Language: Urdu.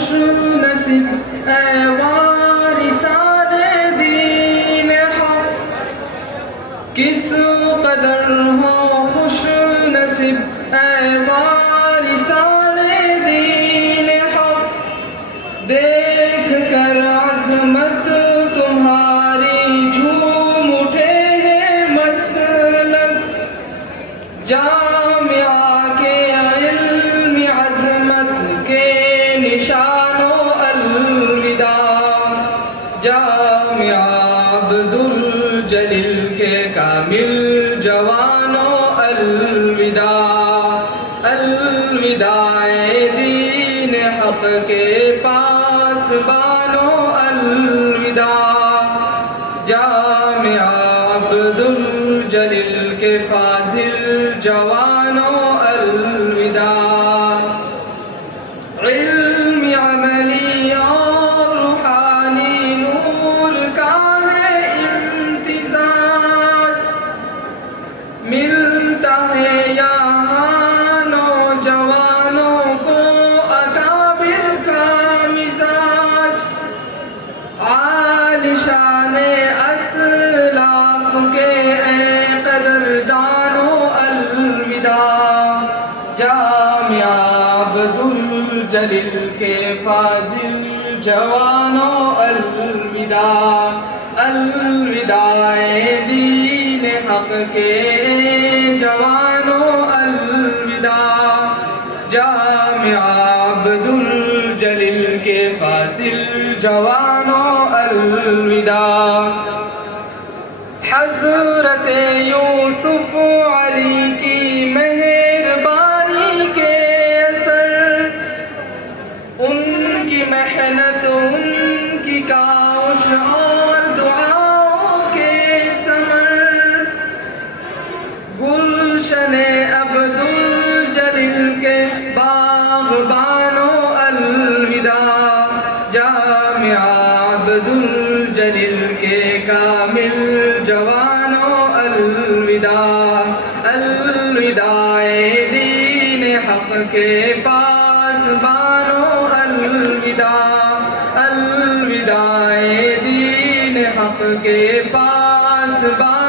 خوش نصیب اے وارثان دین حق، کس قدر ہو خوش نصیب اے وارثان دین حق، دیکھ کر عظمت تمہاری جھوم اٹھے ہیں مسلک، جامعہ کے علم عظمت کے نشانوں الوداع، جامعہ عبدالجلیل کے کامل جوانوں الوداع، الوداع دین حق کے پاسبانوں الوداع، جامعہ عبدالجلیل کے فاضل جوانوں الوداع، علم عملی اور روحانی نور کا ہے امتزاج، ملتا ہے یہاں نوجوانوں کو اکابر کا مزاج، عالی شان اسلاف کے اے قدردانوں الوداع، جامعہ عبدالجلیل کے فاضل جوانوں الوداع، الوداع دین حق کے جوانوں الوداع، جامعہ عبدالجلیل کے فاضل جوانوں الوداع، حضرت یوسف علی کی مہربانی کے اثر، ان کی محنت، ان کی کاوش اور دعاؤں کے ثمر، گلشن عبدالجلیل کے باغبانوں الوداع، جامعہ عبدالجلیل کے کامل جوانوں الوداع، الوداع دین حق کے پاسبانوں الوداع، الوداع دین حق کے پاسبانوں